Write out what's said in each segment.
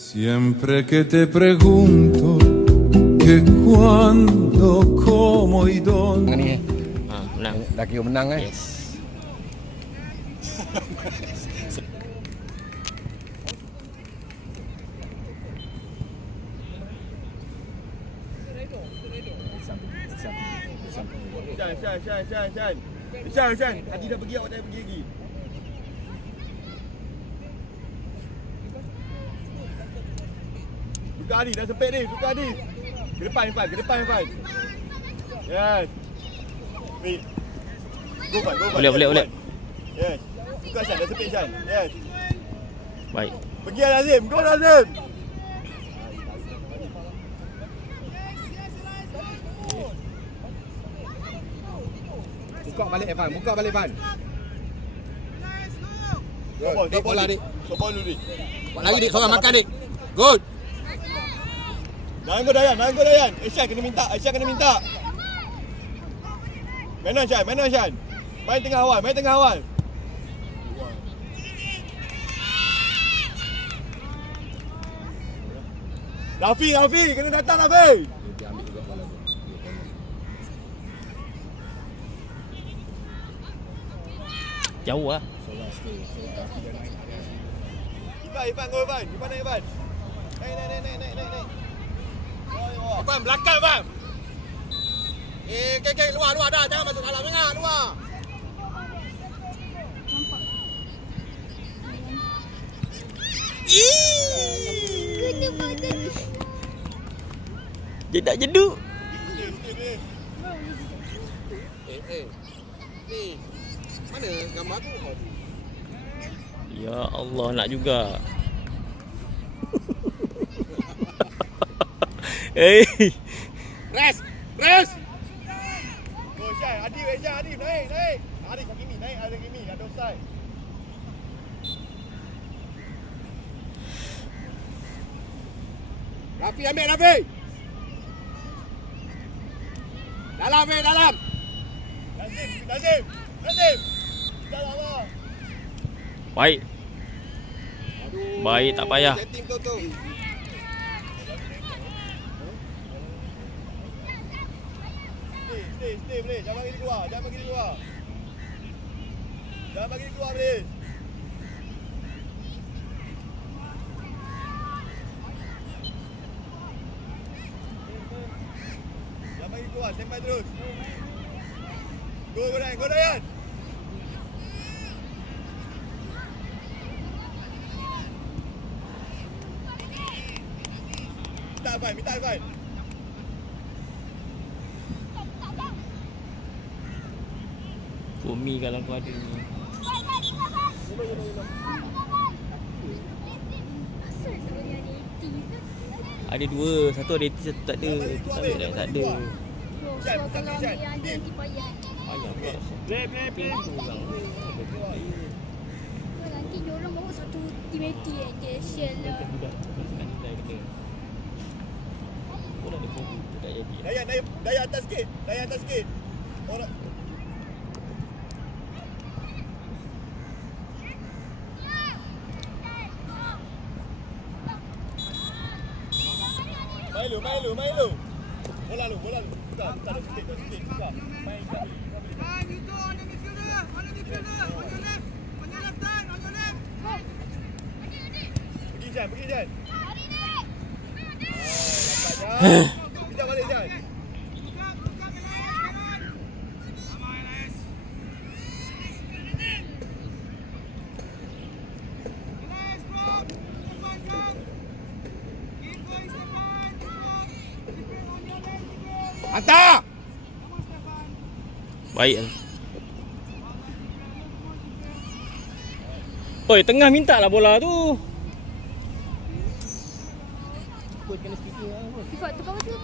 Siempre que te pregunto que cuándo, cómo y dónde. Ni Menang. dah kira menang kan? Yes. Syan. Adi dah pergi, awak dah pergi lagi. Suka Adi, dah sempit ni. Suka Adi. Ke depan, Irfan. Yes. Wait. Go, Fan. Boleh. Yes. Suka Syan, dah sempit Syan. Yes. Baik. Pergi Nazim. Go Nazim. Buka balik Evan. Dik, bola dik. Sopo dulu dik. Buat lagi dik, seorang makan dik. Good. Jangan go Dayan. Aisyah kena minta. Main Syan. Main tengah awal. Rafi, kena datang Rafi. Dia ambil juga bola tu. Jauh lah. Irfan, go Irfan. Naik. Evan, belakang Evan. Kek, luar dah. Jangan masuk dalam tengah, luar. Jedak jeduk. Ni. Mana gambar tu? Ya Allah, nak juga. Rest. Go Syan, Adi naik. Adi Hakimi naik, ada offside. Rafi ambil Rafi. Dalam. Nazim. Dalam lah. Baik, tak payah. Setting tu. Stay boleh. Jangan bagi dia keluar. Jangan bagi dia keluar boleh. Jangan bagi dia keluar. Standby terus. Go Dayan. Minta Irfan. Bumi kalau kau ada ni. Ada dua, satu ada AT, satu tak ada. Tak ada. Syan, kalau yang ada nanti payah. Payah pula. Play. Nanti diorang bawa satu tim AT dia share lah. Bola dia pun tak jadi. Dayan atas sikit. Orang Main lu. Bola lu. Buka dah sikit. Buka. Main kat. Pergi Jan. Kita balik Jan. Hantar. Baik. Oi, tengah minta lah bola tu. Kena stiker lah. Sifat tu kau tu.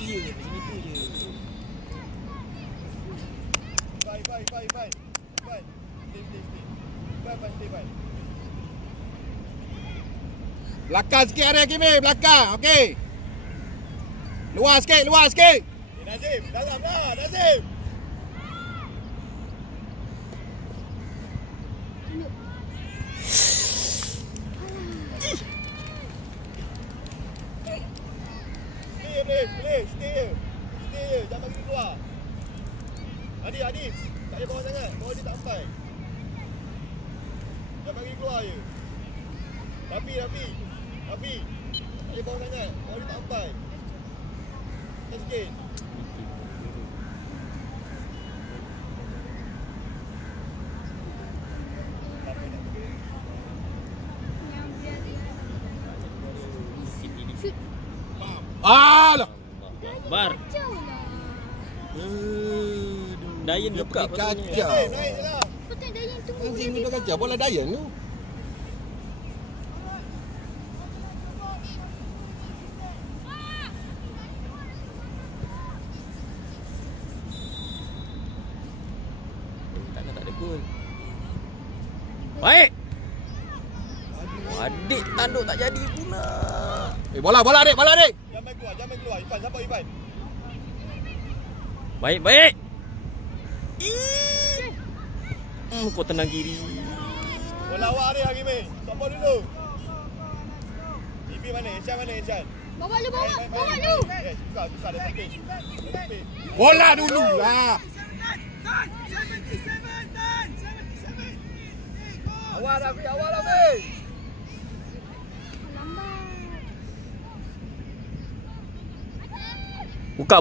Dia macam itu je. Belakang sikit area Kimi, belakang. Okey. Luar sikit, luar sikit. Nazim, dalam lah, Nazim. Stay, stay je. Jangan bagi keluar. Adi, tak payah bawah sangat. Bawah dia tak sampai. Jangan bagi keluar je. Rafi. Tak payah bawah sangat. Bawah dia tak sampai. Tak sikit. Alah. Bar. Dayan buka Kacau. Naik je lah. Betul Dayan tunggu Nazim dia. ni kacau. Bola Dayan tu. Tak ada gol. Baik. Adik tanduk tak jadi pula. Bola adik. Jangan main keluar. Irfan, siapa Irfan? Baik. Kau tenang kiri. Bola awak ada lagi, Mei. Siapa dulu? TV mana? Ishan. Bawa lu. Yes, buka dia sakit. Bola dulu lah. Awal dah, Mei. Buka.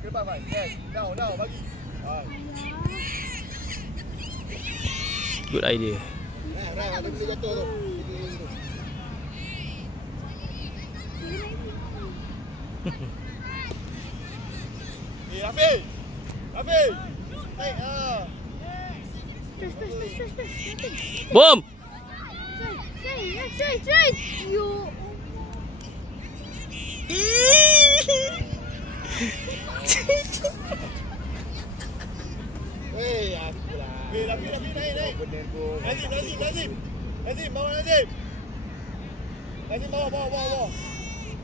Kedepan, Fai. Yes. Now, bagi. Good idea. Rai, ada bila jatuh tu. Rafi. Naik. Press. Boom. Straight. Yo. Rafi, naik. Nazim, bawa Nazim. Nazim bawa.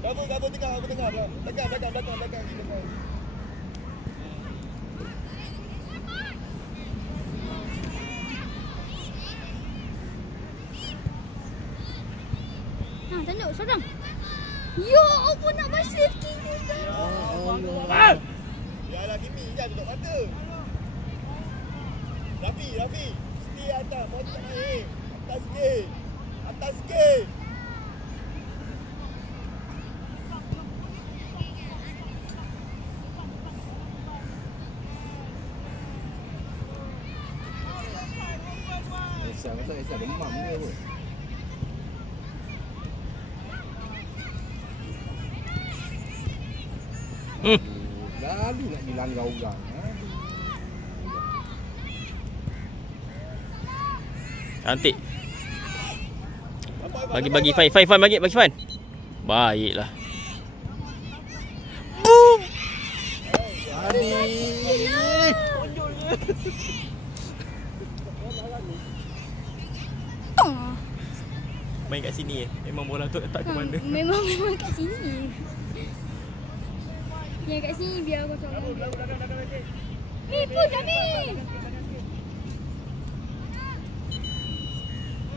Double tengah. Belakang. Tanduk, seorang. Yo, apa nak masuk kini dah. Yalah, Kimi je tutup mata. Rafi. Stay atas, bawah tak naik. Atas sikit. Aisyah demam dia pun. Lalu nak dilanggar orang. Cantik. Bagi Fan bagi Fan. Baiklah. Boom. Main kat sini memang bola tu tak ke mana. Memang kat sini. Yang kat sini biar kosong. Ni pun Jami.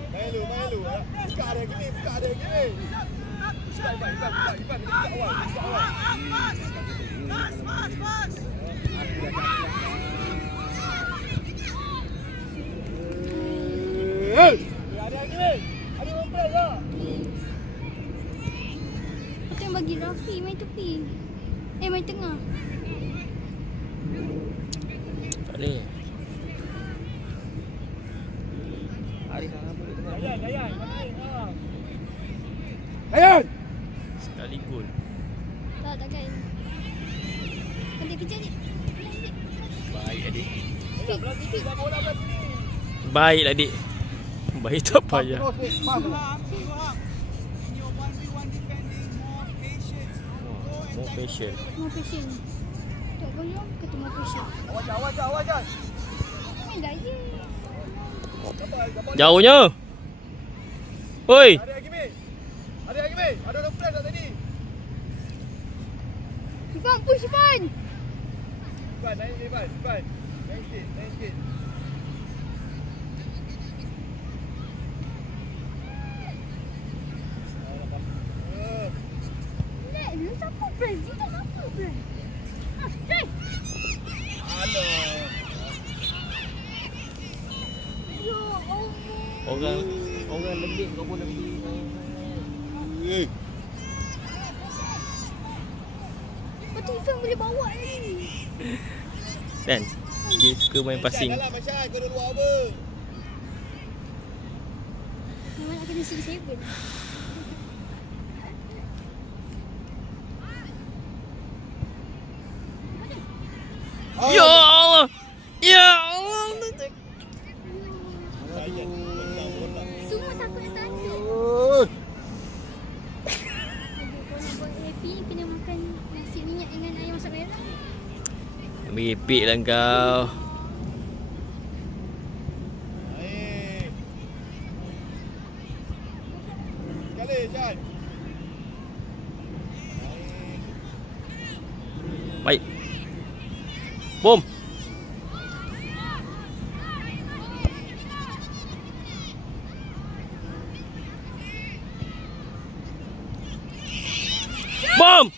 Main lu. Buka dia gini. Ipan. Buka awal. Pas. Ada gini. Ada umpan lah. Kita bagi Rafi main tepi. Main tengah. Tak boleh. Dayan. Sekali gol. Takkan. Ada kejap ni. Baik adik. Speed. Baik adik. Baik tak payah. More patient. Tak boleh kita more patient. Awak je. Main daya. Jauhnya. Oi. Ada lagi Mi. Ada lagi Mi. Ada orang plan tak tadi? Ifan, push Ifan. Ifan, naik ni Ifan. Ifan. Naik sikit, naik sikit. Nek, lu siapa plan? Kita siapa plan? Try. Alah. Ya Allah. Orang lebih kau pun lebih. Betul Ifan boleh bawa ni. Dan dia suka main passing. Dalam Masyad, kau dah luar apa? Memang nak kena 6-7. Ya Allah. Ya Allah. Semua takut nak tanda. Oh. Kalau nak buat happy ni kena makan nasi minyak dengan ayam masak merah. Merepek lah kau. Naik. Sekali, Syad. Baik. Boom. Boom.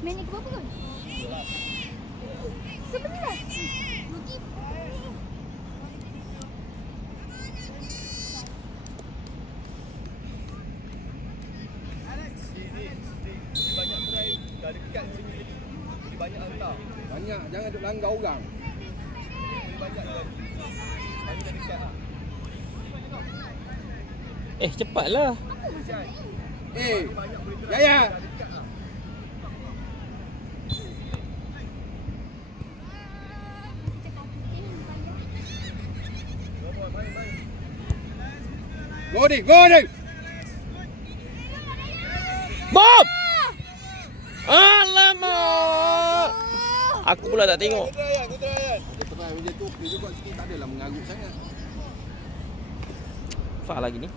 Minit ke berapa kan? 11. Rugi. Dia banyak try. Dah dekat sini. Dia banyak hantar. Banyak, jangan duk langgar orang. Dia banyak dah. Banyak dah dekat lah. Cepatlah. Jaya. Go đi. Boom. Alamak. Aku pula tak tengok. Aku try. Dia try macam tu, dia juga sikit tak adalah mengarut sangat. Fak lagi ni.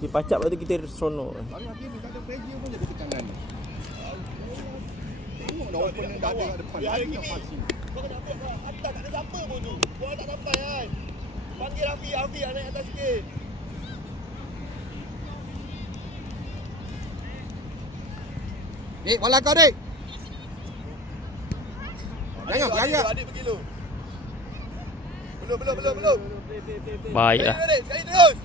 Dia pacak lepas tu kita seronok. Hari hakim ni tak ada pressure pun jadi tekangan. Tengok dah open dah ada kat depan. Hari Nak ni. passing. Kau kena ambil kau atas tak ada siapa pun tu. Kau tak sampai kan. Panggil Afi naik atas sikit. Dik, bola kau dik. Jangan berangkat. Adik pergi dulu. Belum. Baiklah. Sekali terus.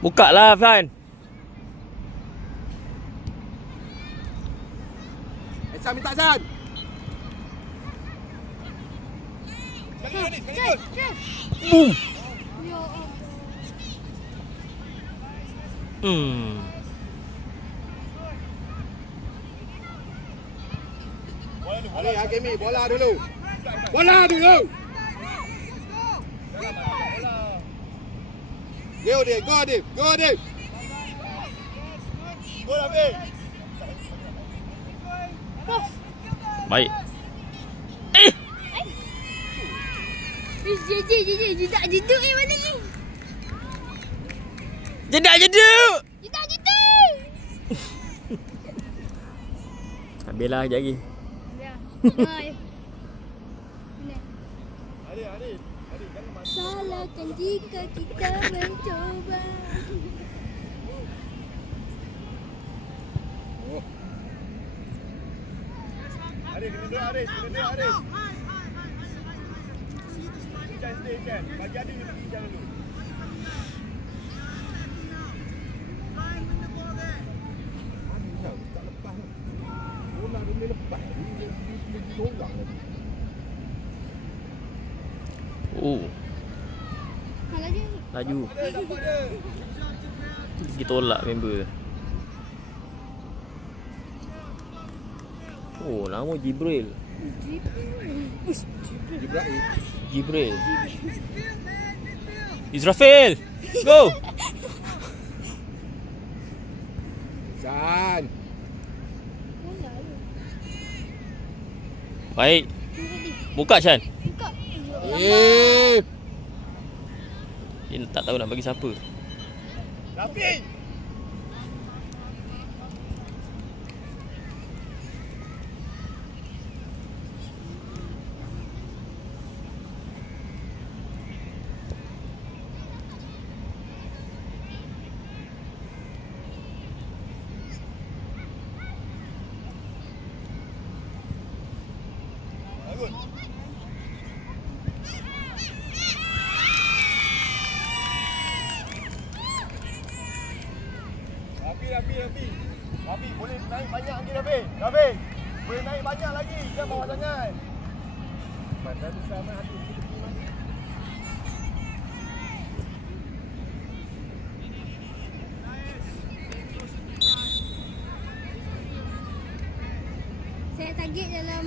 Buka lah Fan. Esan minta San. Sekali terus. Boom. Ya Allah. Ali Hakimi, bola dulu. Bola dulu. Go dia. Bola ambil. Baik. JJ, jedak jeduk ni balik ni. Jedak. Jedak. Habislah sekejap lagi. Ya. Adik, jangan masuk. Salahkan jika kita mencoba. Adik, kena duduk Adik. Stay. Bagi adik ni pergi jalan dulu. Tak lepas. Bola dia boleh lepas. Dia dorang lagi. Oh, Laju. Dapat dia. Kita tolak member. Oh, nama Jibril. Jibril. Israfil. Go. San. Baik. Buka Shan. Buka. Dia tak tahu nak bagi siapa. Rafi. Bagus. Rafi, boleh naik banyak lagi Rafi. Boleh naik banyak lagi. Jangan bawah sangat. Pandai bersama hati kita punya. Saya target dalam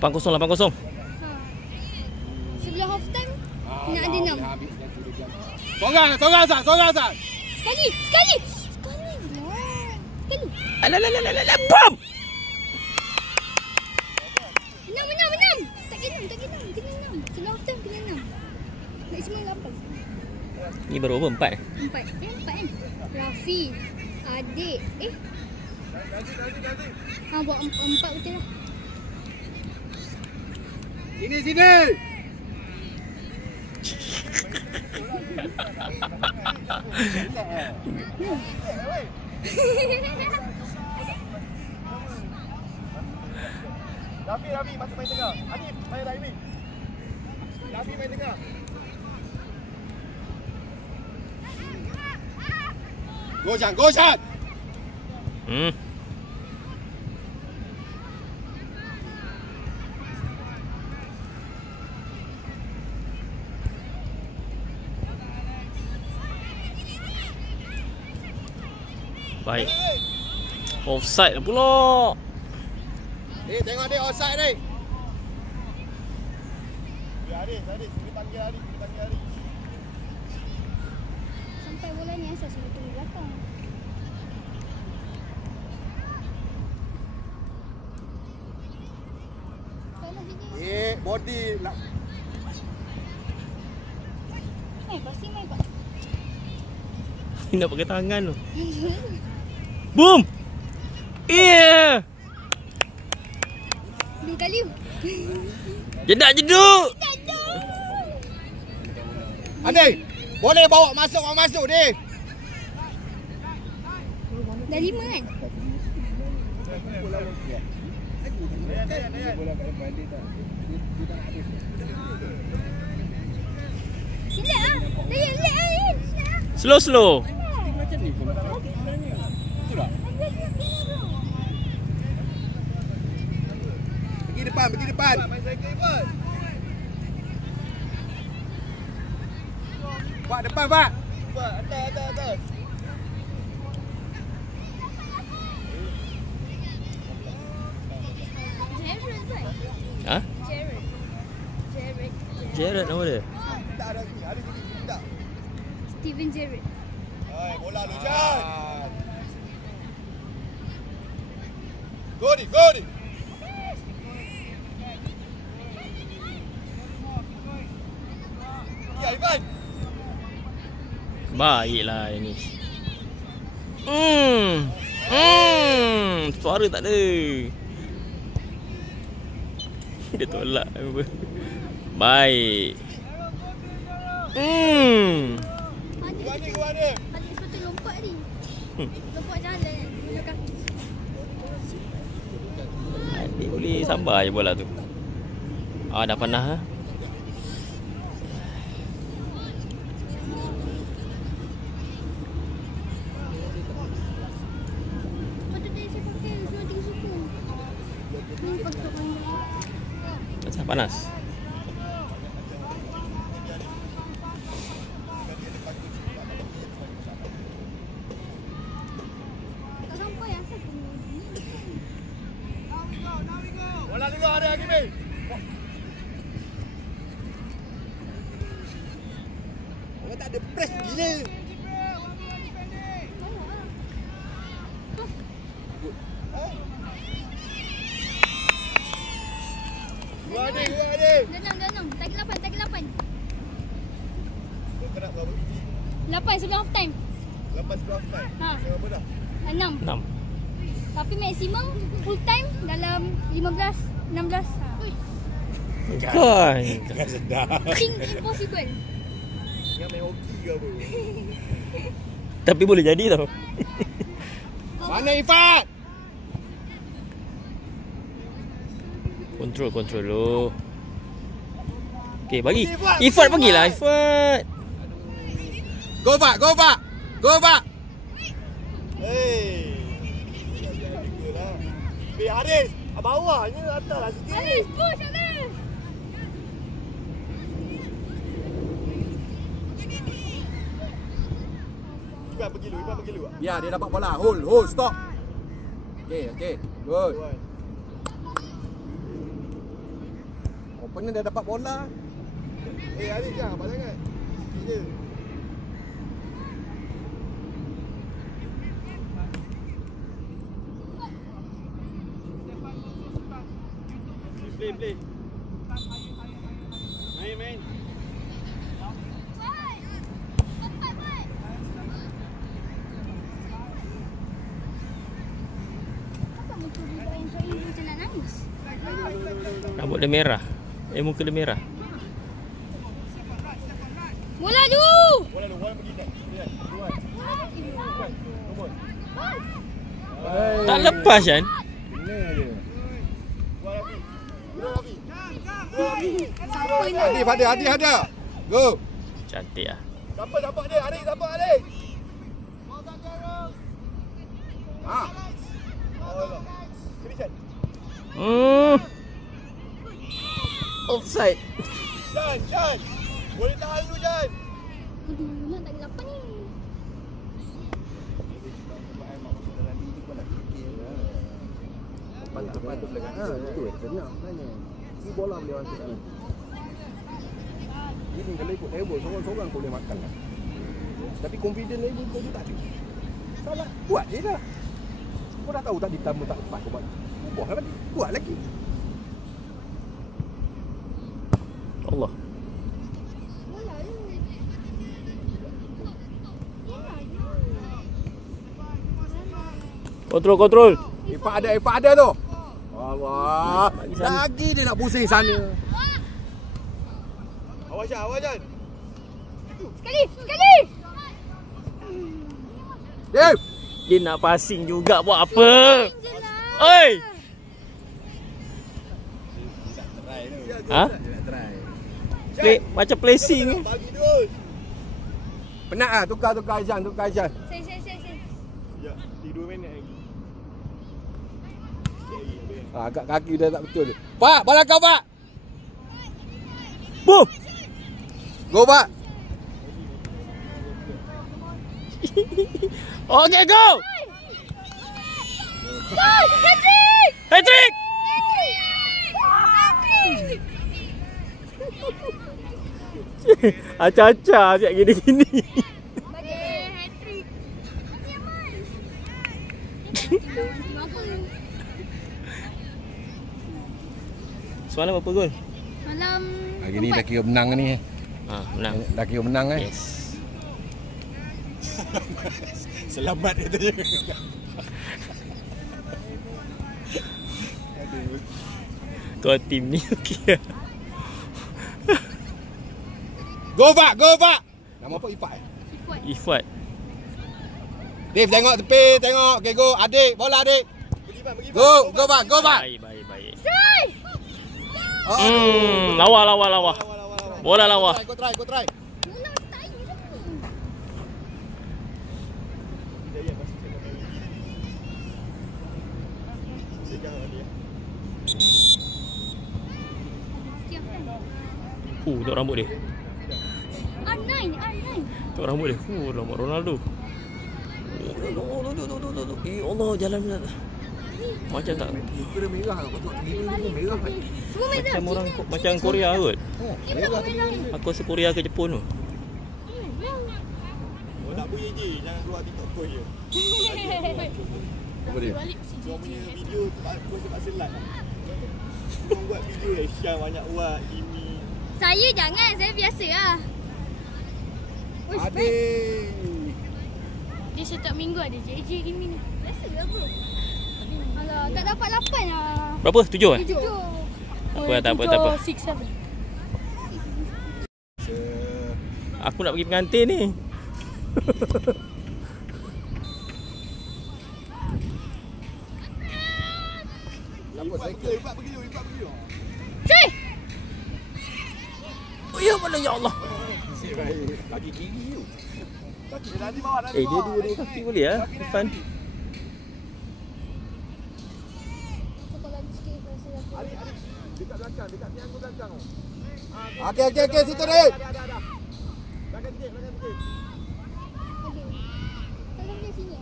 8-0. sebelum half time nak ada 6. Sorang San. Sekali. Alah. Bom! Menang. Tak kena 6. Sebelum half time kena 6. Maksimum 8. Ni baru apa? 4? 4 kan? Rafi, Adik. Buat 4 betul lah. Sini. Rafi masuk main tengah. Hanif main right wing. Rafi main tengah. Go San. Baik. Offside pula. Tengok dia offside ni. Haris, kita panggil Haris. Sampai bola ni asal semua tunggu belakang. Body nak. Pasti main Pak. Nak pakai tangan tu. Boom! Yeah! 2 kali. Jeduk. Adik, boleh bawa masuk dia. Dah 5 kan? Silap lah. Layan. Slow. Pergi depan. Pak depan, Pak. Atas. Ha? Jared nama dia? Tak ada sini. Ada sini. Tak. Steven Gerrard. Bola lu Jan. Go di. Ya, Ivan. Baiklah ini. Suara tak ada. Dia tolak apa. Baik. Gua ada. Adik sepatutnya lompat ni. Lompat jalan kan. Guna kaki. Adik boleh sambar je bola tu. Dah panah ha. Patutnya saya pakai semua 3 suku. Ni pakai Macam panas. tak sampai asal kena. Bola dulu ada Hakimi. Orang tak ada press gila. 8 sebelum half time. Lepas half time. Ha. Berapa dah? 6. 6. Tapi maksimum full time dalam 15, 16. Kan. Jangan sedar. Think impossible. Yang main hoki ke apa? Tapi boleh jadi tau. Mana Ifat? Kontrol dulu. Okey, bagi. Ifat bagilah, Ifat. Go Pak, go Pak. Go Pak. Hei. Lah. Haris, bawahnya atas lah sikit. Haris, push Haris. Ifat pergi dulu. Biar dia dapat bola. Hold, stop. Okey. Good. Opener dah dapat bola. Haris jangan apa sangat. Sikit je. Play. Main. Rambut dia merah. Muka dia merah. Bola dulu. Bola pergi tak? Tak lepas kan? Siapa ni? Ada. Go. Cantik lah. Siapa dia? Haris. Ha. Christian. Offside. Jan. Boleh tahan dulu Jan. Aduh, nak tak kenapa ni? Patut belakang. Itu sebenarnya sebenarnya. Ni bola boleh masuk sana. Ini kalau ikut level seorang-seorang kau boleh makan lah. Tapi confident level kau tu tak ada. Salah. Buat je dah. Kau dah tahu tadi tamu tak lepas kau buat. Buat lah balik. Buat lagi. Allah. Kontrol. Ifat ada tu. Allah. Lagi dia nak pusing sana. Awas Jan. Sekali. Dave. Dia nak passing juga buat apa? Oi. Ha? Play macam placing. Bagi dulu. Penat ah tukar Jan. Saya. Ya, 3 minit lagi. Agak kaki dah tak betul. Pak, bola kau Pak. Boom. Go Pak. Okay, go. Hat-trick. Acah-acah siap gini-gini. Bagi hat-trick. Bagi Amal. Semalam berapa gol? Malam Hari ni dah kira menang ni. Menang. Dah kira menang kan? Yes. Selamat dia tu. Kau tim ni okey. Go Pak. Nama apa Ifat? Ifat. Dave tengok tepi, tengok. Okay, go. Adik, bola adik. Go Pak. Baik. Try. Lawa. Bola lawa. Kau try. Bola tak ini siapa? Tengok rambut dia. R9. Tengok rambut dia. Rambut Ronaldo. Allah, jalan macam tak. Muka dia merah. Patut gila dia merah. Semua merah. Macam orang macam Korea kot. Merah tu. Aku rasa Korea ke Jepun tu. Oh, tak boleh je. Jangan keluar TikTok kau je. Apa dia? Kau punya video kau terpaksa like. Kau buat video Syam banyak buat ini. Saya jangan. Saya biasa lah. Uish, baik. Adik. Dia setiap minggu ada JJ gaming. Biasa ke apa? Alah, tak dapat 8 lah. Berapa? 7 eh? 7. Tak apa. 6, 7. Aku nak pergi pengantin ni. Siapa cycle? Ibat pergi you. Cik! Oh ya mana ya Allah. Bagi gigi you. Nanti bawa, nanti Dia bawa. dua kaki boleh ah. Irfan. Adik. Dekat belakang, dekat tiang belakang. Okey, situ deh. Ada. Belakang sikit. Tolong dia sini.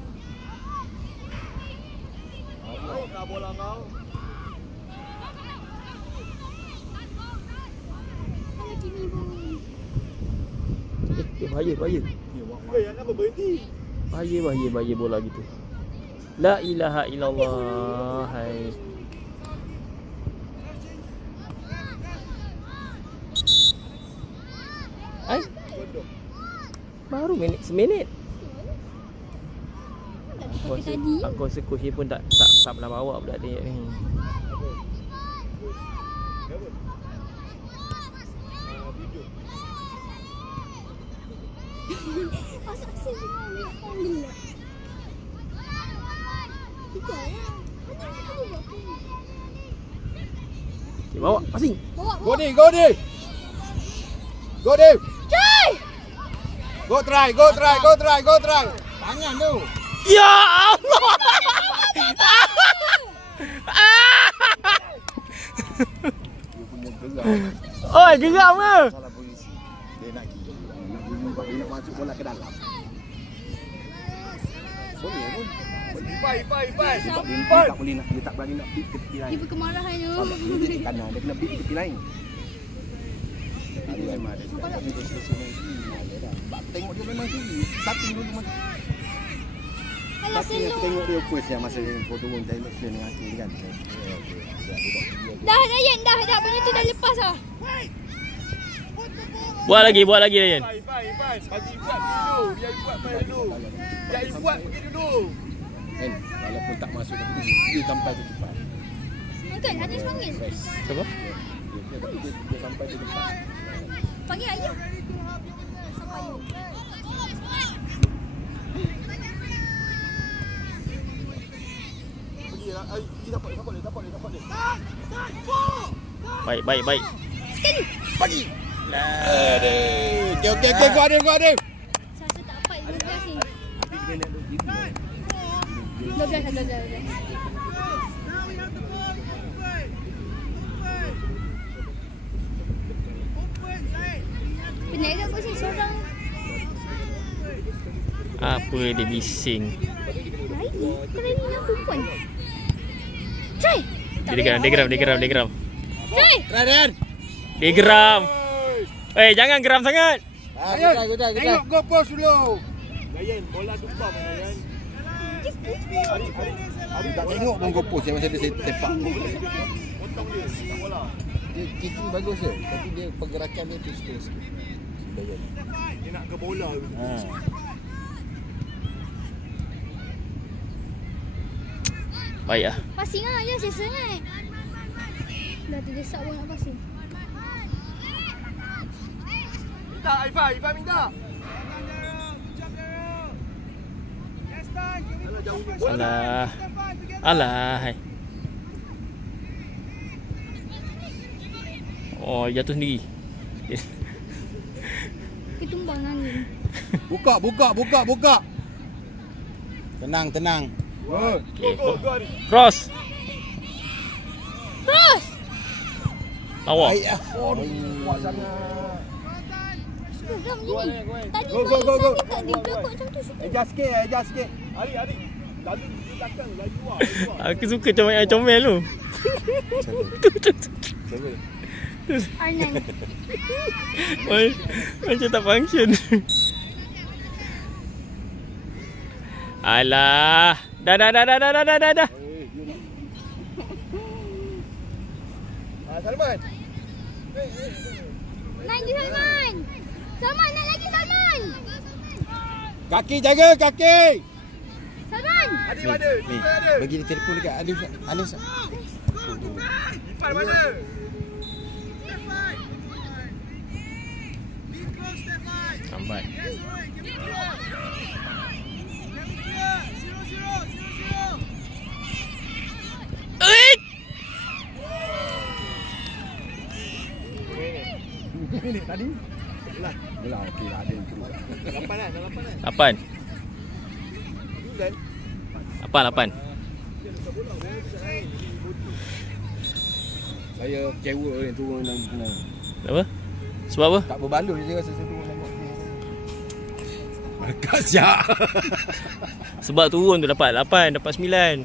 Oh, kau bola kau. Kalau Kimi pun. Bahaya. Jangan berhenti. Bahaya bola gitu. La ilaha illallah. Hai. Hai. Baru seminit. Aku rasa coach ni pun tak pernah bawa budak dia ni. Asal dia ambil panggil. Tidaklah. Okay, bawa passing. Bawa. Go deh. Cai! Go try. Tangan tu. Ya Allah. Oh, geram ke? Salah posisi. Dia nak kiri. Dia nak masuk bola ke dalam. Boleh pun. Ipai. Sebab dia tak boleh nak, dia tak berani nak beat ke tepi lain. Dia berkemarahan tu. Sebab dia di kanan, dia kena beat ke tepi lain. Dia memang ada cakap tapi dia selesai main kiri. Sebab tengok dia memang kiri. Starting dulu macam. Alah, Tapi aku selalu. tengok dia first yang masa dia turun tengok dia dengan kiri kan. Dah, dah. Benda tu dah lepas lah. Buat lagi Ryan. Ipai. Bagi buat dulu. Biar buat dulu. Biar buat pergi dulu. Kan, walaupun tak masuk tapi dia sampai tu cepat. Uncle, Anis panggil. Siapa? Dia sampai tu cepat. Panggil ayah. Sampai ayah. Pergi dapat dia. Baik. Sekali. Bagi. Okey, gua ada. Saya tak dapat 12 ni. 12. Penat ke kau sini seorang? Apa dia bising? Lain. Kau ni nak perempuan. Cai! Dia geram. Cai! Raden. Dia geram. Jangan geram sangat. Kita. Tengok go post dulu. Ryan, bola tumpah mana Ryan? Hari tak tengok pun go post yang masa dia sepak. Potong dia. Tak bola. Dia kiki bagus je, tapi dia pergerakan dia tu slow sikit. Dia nak ke bola. Baik ah. Passing lah. Jangan sesa sangat. Dah terdesak pun nak passing. Minta Ipai minta. Alah. Hai. Oh, jatuh sendiri. Ketumbang angin. Buka. Tenang. Okay, Go. cross. Awak. Kuat sangat. Geram gini. Tadi Go. tak dia berlakuk macam tu. Adjust sikit. Adik. Lalu di belakang, lagi luar. Aku suka comel tu. Arnan. Macam tak function. Alah. Dah. Salman. Naik lagi Salman. Salman, naik lagi Salman. Kaki jaga, kaki. Salman. Adik mana? Ni, bagi dia telefon dekat Alif. Alif. Ipan mana? Lambat. Minit tadi. Belah okey lah ada itu. 8 kan? 8. 9. 8. Saya kecewa ni turun dan kena. Apa? Sebab apa? Tak berbaloi je rasa saya turun tengok. Markas siap. Sebab turun tu dapat 8, dapat 9.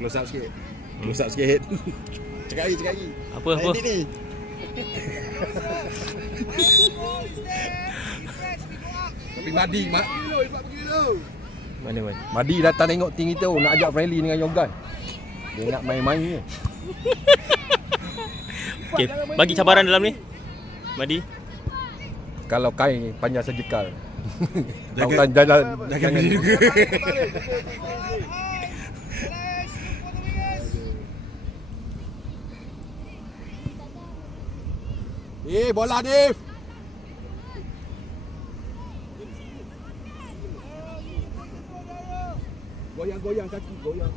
Close up sikit. Close up sikit. Cakap lagi. Apa? Edit ni. Tapi Madi, Mana? Madi datang tengok team kita nak ajak friendly dengan Yogai. Dia nak main-main je. Okey, bagi cabaran dalam ni. Madi. Kalau kain panjang surgical. Tautan jalan jangan juga. Bola Dif. Goyang kaki, goyang.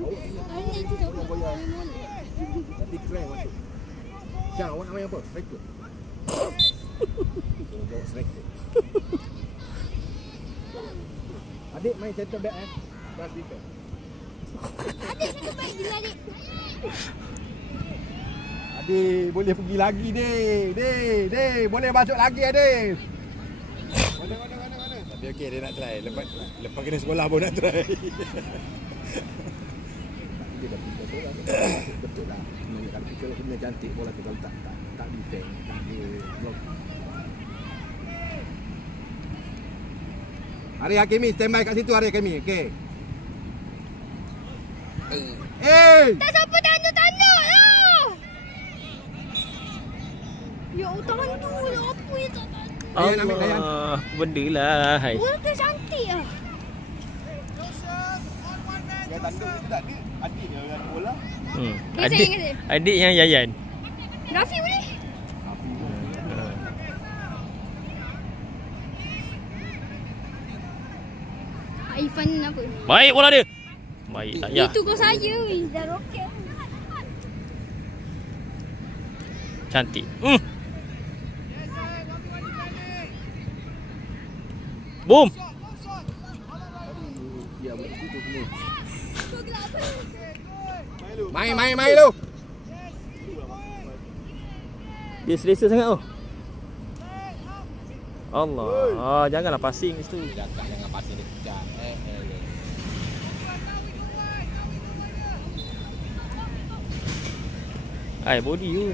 Ini tu tak boleh. Nanti crank masuk. Syah, awak nak main apa? Striker. Jawab striker. Adik main center back Pass defense. Adik saya baik gila adik. Adik boleh pergi lagi Dek. Boleh masuk lagi Adik. Mana. Tapi okey dia nak try. Lepas kena sekolah pun nak try. Dia dah fikir sekolah. Betul lah. Kalau fikir kena cantik bola tu kalau tak defend, tak dia block. Hari Hakimi standby kat situ Hari Hakimi. Okey. Tak siapa tanduk lah. Ya tangan tu lah. Apa yang tak tanduk? Dayan ambil Dayan. Benda lah. Hai. Bola tu cantik lah. Yang tanduk tu tak ada. Adik dia yang bola. Adik yang Yayan. Rafi boleh? Irfan apa? Baik bola dia. Baik tak ya. Itu kau saya. Dah roket. Cantik. Boom. Ya buat situ sini. Main lu. Dia selesa sangat tu. Allah. Janganlah passing kat situ. Jangan passing dekat. Ai body you.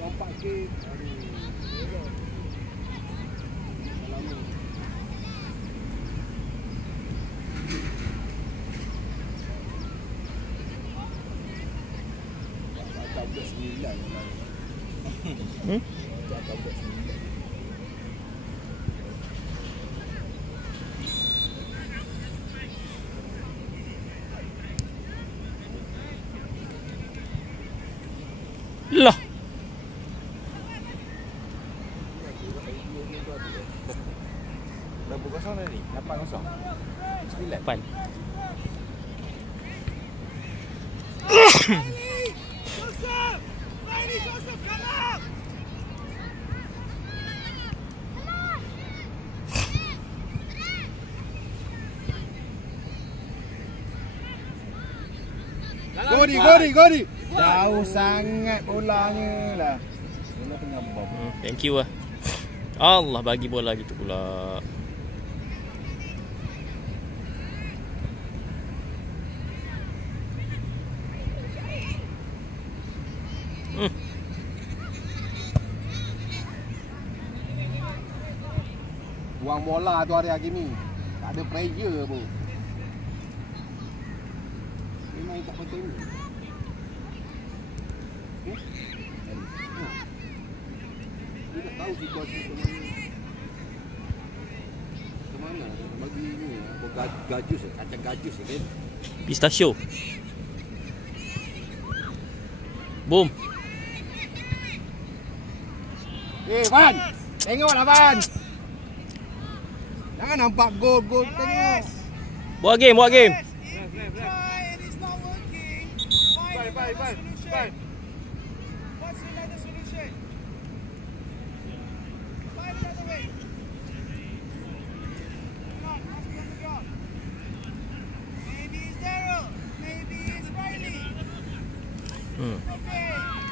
Lompat sikit. Tak buat 9 yang lain. Tak buat 9. Lah. Berapa kosong dah ni? 8-0. 9. 8. Gori. Jauh sangat bolanya lah. Bola tengah bom. Thank you lah. Allah bagi bola gitu pula. Buang bola tu hari Hakimi. Tak ada pressure pun. Memang tak penting. Dia tak tahu situasi ke mana. Bagi ni gajus, kacang gajus kan. Pistachio. Boom. Van. Tengoklah Van. Jangan nampak gol tengok. Buat game. Fine. What's another solution? Find another way. Come on, pass me on the ground. Maybe it's Daryl. Maybe it's Riley. Okay,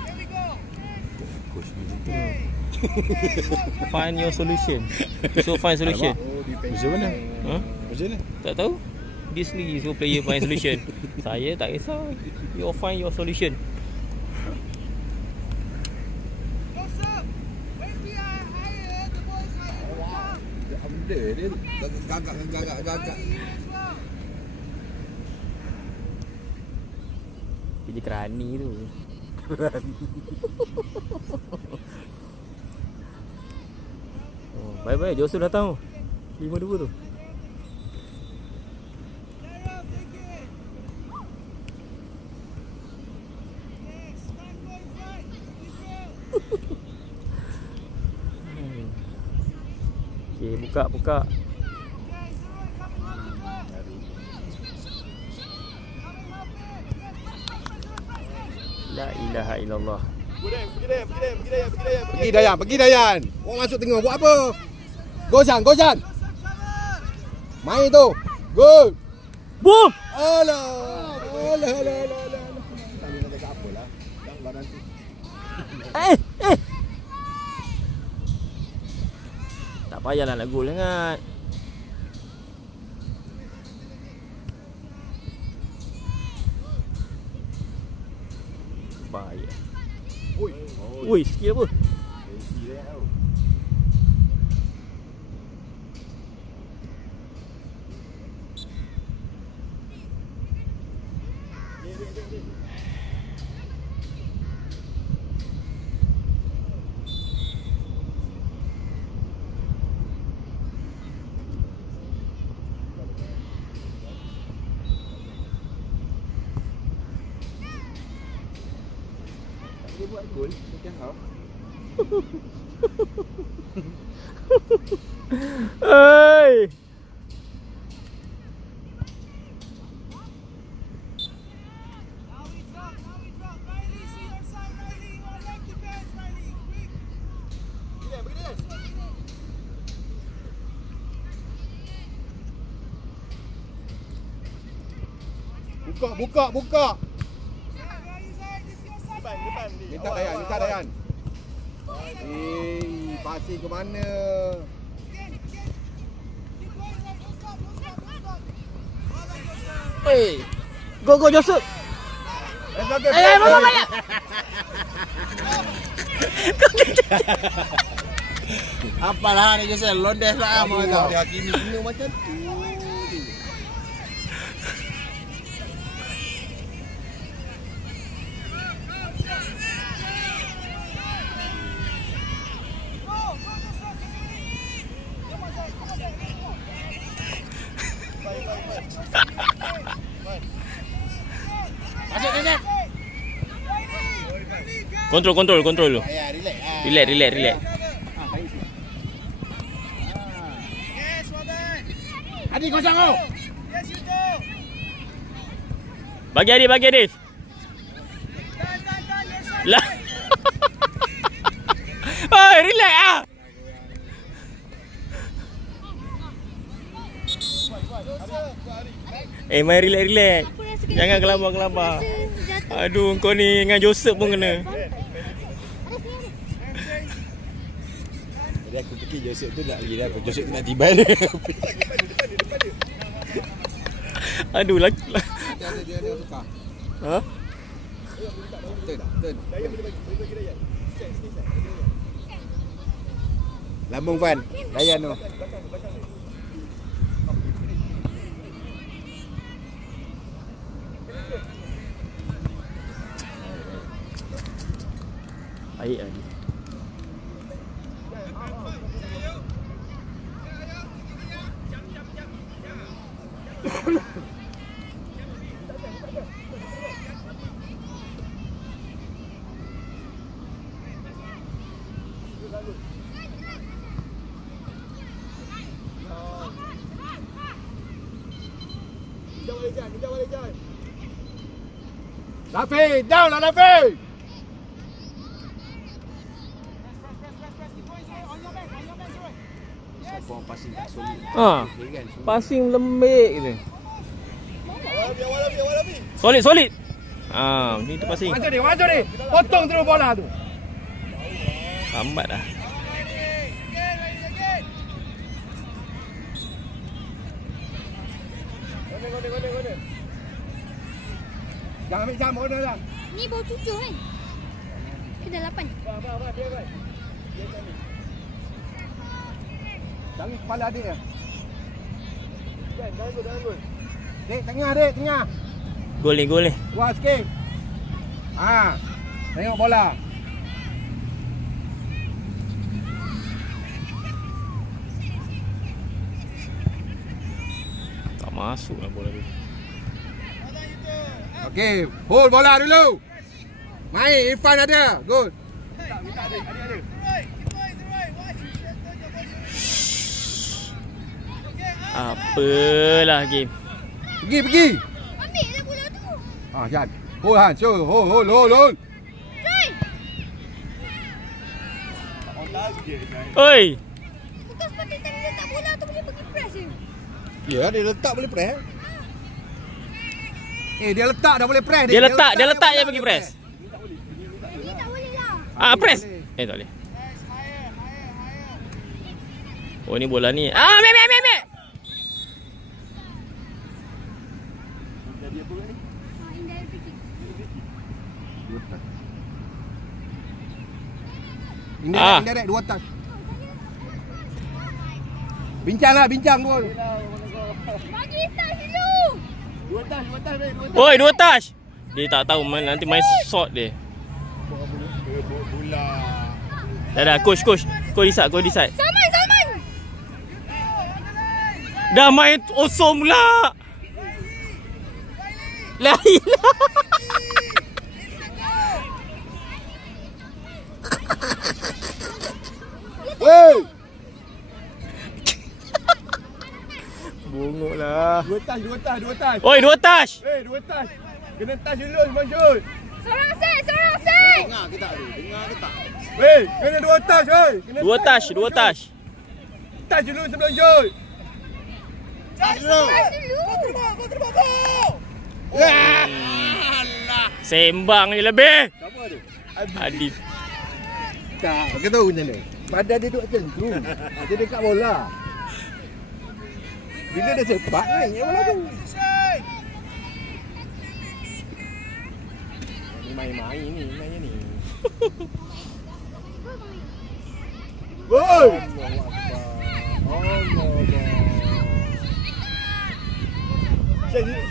here we go. Okay. Find your solution. So find solution. Macam mana? Ha? Macam mana? Tak tahu. This league is for player find solution. Saya tak kisah. You find your solution. What's up? When we are higher, the ball is higher. Dia gagak. Riley as well. Jadi kerani tu. Oh, bye-bye. Joseph datang. 5-2 tu. Daryl, take it. Yes, stand by right. Okay, buka. Guys, everyone come and help the ball. Come and help it. Yes, La ilaha illallah. Pergi Dayan. Orang masuk tengah buat apa? Gojan. Main tu. Gol. Boom! Alah. Tak nak cakap apalah. Janganlah nanti. Tak payahlah nak gol sangat. Bahaya. Ui, sikit apa? Dia buat gol. Macam how? Hey! Now we drop. Riley, see your side, Riley. You are left defense, Riley. Quick. Buka. Riley's side, this is your side. Minta Dayan. Passing ke mana? Again. Keep going, right. Don't stop. Well done, Joseph. Hey! Go Joseph! Banyak! Apalah ni Joseph, londes lah mau kau. Dia Hakimi kena macam tu. Masuk, Joseph. Kontrol dulu. Ya, Relax. relax. Yes, well done. Adi kosong kau. Yes, you do. Bagi Adif. Done. Yes, sir. Lah. Oi, relax ah. Main relax. Jangan gelabah. Rasa Aduh, kau ni dengan Joseph pun kena. Jadi aku fikir Joseph tu nak lagi dah. Joseph tu nak tibai dia. Aduh, laki. Dia tukar. Ha? Turn. Lambung Fan. Layan tu. Baik lagi. Rafi, down lah Rafi. Siapa orang passing tak solid. Ha. Passing lembik gitu. Solid. Ah, ni tu passing. Masuk ni. Potong terus bola tu. Lambat dah. Jangan ambil jam order dah. Ni baru 7 kan? Ke dah 8? Jangan kepala adik ya. Jangan gol. Dek, tengah. Gol ni. Keluar sikit. Ha. Tengok bola. Tak masuk lah bola tu. Okey, hold bola dulu. Main, Irfan ada. Gol. Apalah game. Pergi. Ambil lah bola tu. Ah, Jan. Hold Han, show. Hold. Oi. Bukan sepatutnya dia letak bola tu boleh pergi press je. Ya, dia letak boleh press. Dia letak dah boleh press. Dia letak je pergi press. Dia tak boleh lah. Ah, press. Tak boleh. Oh, ni bola ni. Ah, ambil. Indirect free kick. Indirect 2 touch. Bincang dua. Bagi touch dulu. 2 touch. Oi, 2 touch. Dia tak tahu nanti main shot dia. Dah, coach. Kau decide. Salman. Dah main osong pula. La ilah. Hey! Bongok lah. 2 touch. Oi, 2 touch. 2 touch. Kena touch dulu sebelum shoot. Sorang set. Dengar ke tak? Kena 2 touch, 2 touch. Touch dulu sebelum shoot. Touch dulu. Kau terbawa. Sembang je lebih. Siapa tu? Adib. Tak, kau tahu macam mana? Badan dia duduk macam tu. Dia dekat bola. Bila dia sepak ni, bola tu. Ni main-main ni. Woi!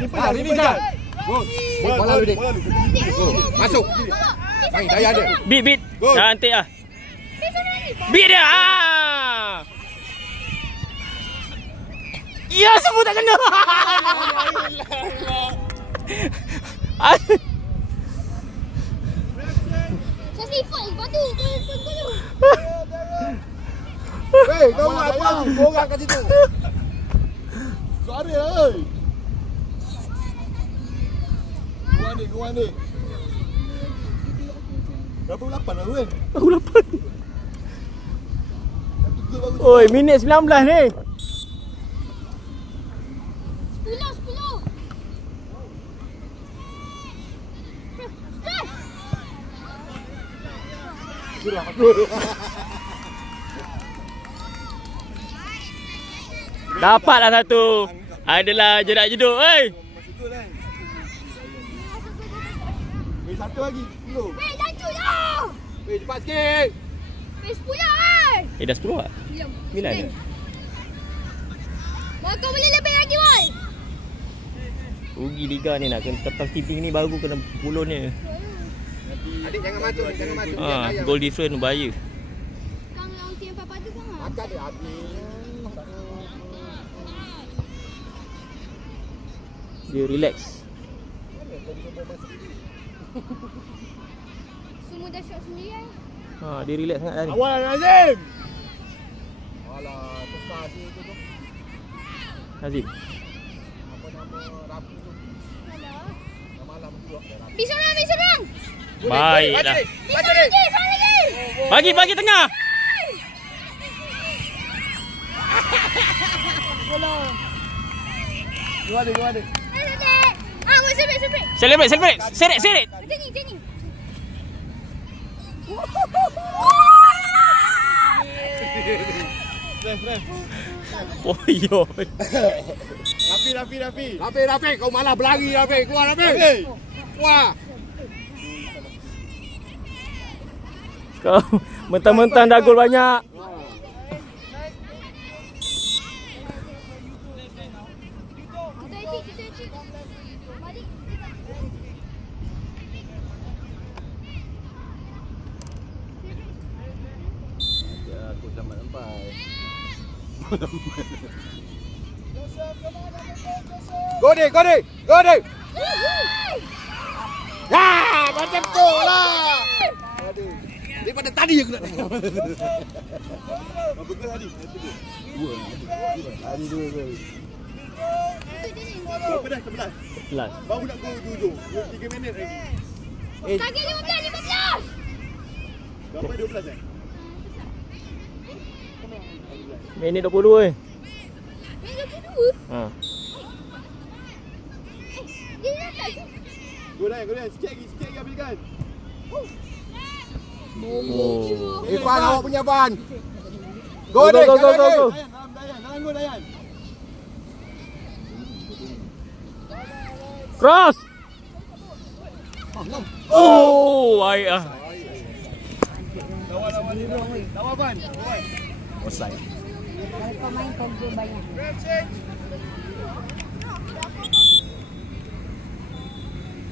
Simpan ni kan. Bola lu dik. Masuk. Main daya dia. Beat. Cantik ah. Beat dia. Ya, semua tak kena. Saya sifat batu. Kau buat apa? Borang kat situ. Suara oi. Gua ni. Berapa 8 lah kan? Aku 8. Oi, minit 19 ni. 10. suruh aku. Dapatlah satu. Adalah jedak-jeduk. Hei. Masuk gol kan. Weh, satu lagi. Belum. Weh, laju lah. Weh, cepat sikit. Weh, 10 lah. Dah 10 tak? Belum. 9 dah. Kau boleh lebih lagi, boy. Rugi liga ni nak kena ketang keeping ni baru kena pulun ni. Adik jangan masuk, jangan masuk. Goal different bahaya. Kang lawan tim papa tu kan. Makan dia habis. Dia relax. Semua dah shot sendiri kan. Dia relax sangat tadi. Awal Nazim. Alah, besar dia tu. Nazim. Apa nama Rafi tu? Nama malam tu. Bis orang. Baiklah. Baca lagi, seorang lagi. Bagi tengah. Gua ada. Gua sebrik. Celebrate. Seret. Macam ni. Ref. Poyo. Rafi, kau malah berlari Rafi. Keluar Rafi. Wah. Kau mentang-mentang dah gol banyak. Kita balik. Ya, aku selamat sampai. Go deh. Ya, macam tu lah. Aduh. Daripada tadi aku nak tengok. Berapa gol tadi? Tadi dua gol. Berapa dah? 11. Baru nak gol hujung. 3 minit lagi. Kaki 15. Berapa 12 eh? Minit 20 Minit 22. Dia datang tu. Gol dah. Sikit lagi habiskan. Irfan, awak punya Fan. Go. Dayan, gol Dayan. Cross. Oh, baik ah. Lawan Fan. Offside. Kalau kau main kau gol banyak.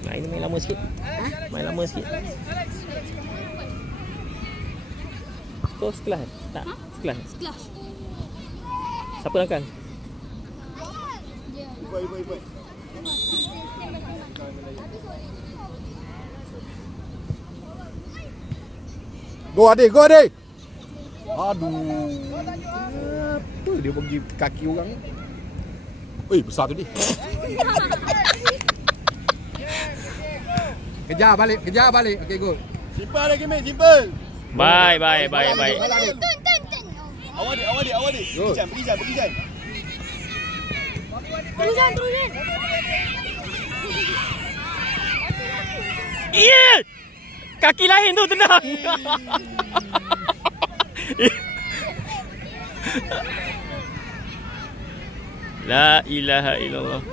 Main lama sikit. Kau sekelas? Tak, sekelas. Siapa nak kan? Ibu. Go adik. Aduh. Apa dia bagi kaki orang ni? Besar tu ni. Kejar balik. Okey, go. Simple lagi, mate. Simple. Baik. Tun. Awak dik. Pergi jam. Terusan. Iya. Kaki lain tu tenang. La ilaha illallah.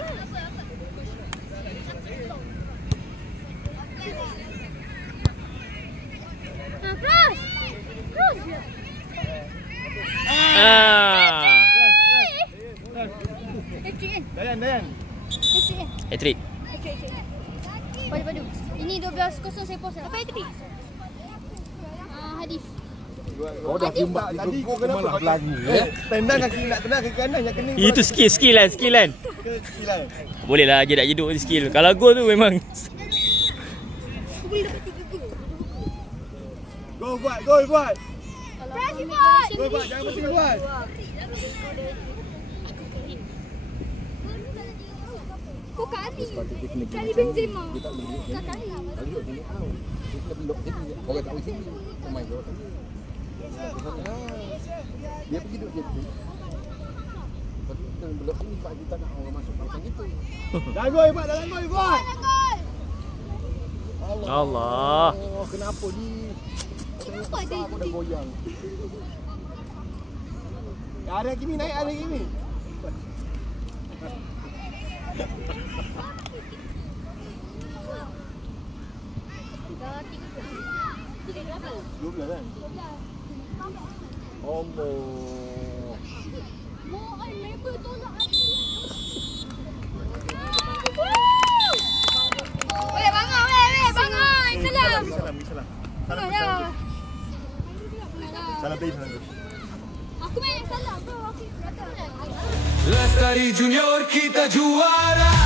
Dayan. Hat-trick. Padu. Ini 12-0 saya post. Apa hat-trick? Hadis. Kau dah timbak tadi kau kenapa malah berlagu Tendang kaki kanan yang kening. Itu skill kan. Skillan. Boleh lah jedak-jeduk skill. Kalau gol tu memang Boleh dapat 3 gol. Gol buat. Gol Buat, jangan mesti buat. Kau kali Benzema. Kali. Orang tak sini. Main dia. Dia pergi duduk je. Tapi kita belok sini Pak kita nak orang masuk macam gitu. Dah gol buat, Allah. Kenapa ni? Apa dia? Aku dah goyang. Ada gini naik, ada gini. Dah 13 berapa? 12 kan? Allah. Mau member tolak aku. Weh, bangun, bangun. Salam. Salam. Salam. Salam bagi salam. Aku main salam bro. Aku datang. Lestari Junior kita juara.